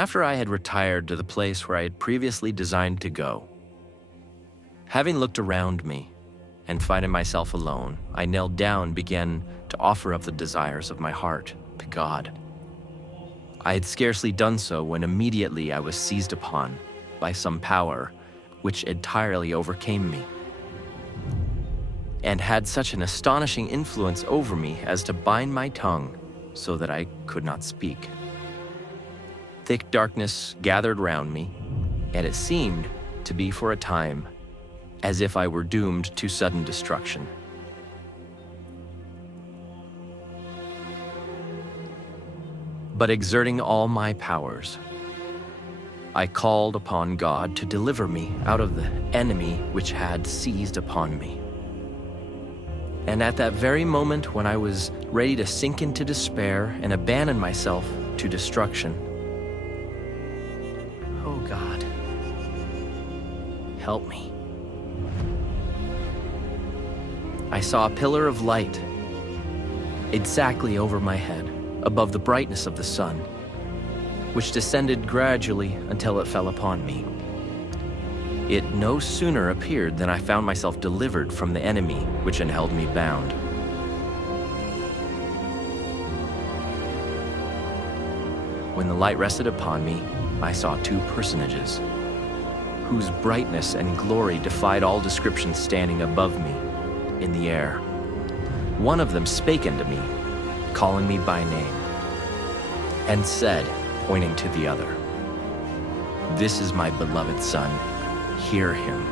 after I had retired to the place where I had previously designed to go. Having looked around me and finding myself alone, I knelt down and began to offer up the desires of my heart to God. I had scarcely done so when immediately I was seized upon by some power which entirely overcame me, and had such an astonishing influence over me as to bind my tongue so that I could not speak. Thick darkness gathered round me, and it seemed to be for a time as if I were doomed to sudden destruction. But exerting all my powers, I called upon God to deliver me out of the enemy which had seized upon me. And at that very moment when I was ready to sink into despair and abandon myself to destruction, oh God, help me. I saw a pillar of light exactly over my head, above the brightness of the sun, which descended gradually until it fell upon me. It no sooner appeared than I found myself delivered from the enemy which had held me bound. When the light rested upon me, I saw two personages, whose brightness and glory defied all description, standing above me in the air. One of them spake unto me, calling me by name, and said, pointing to the other, "This is my beloved Son, hear him."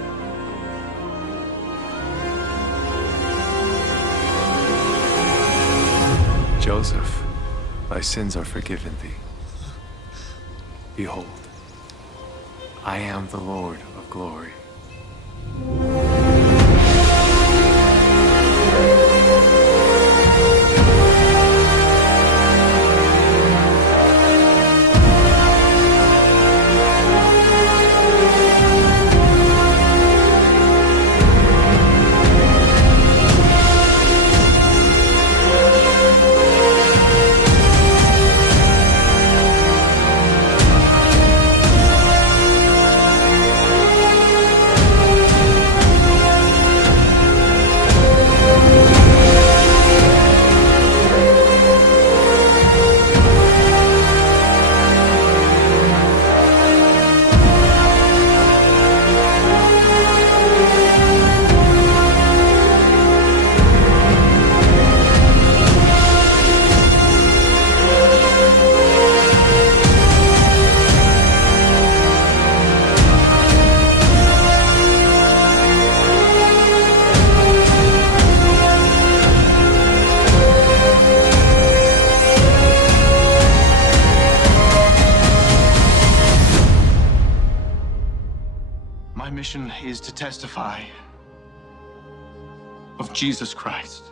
Joseph, thy sins are forgiven thee. Behold, I am the Lord of glory. My mission is to testify of Jesus Christ.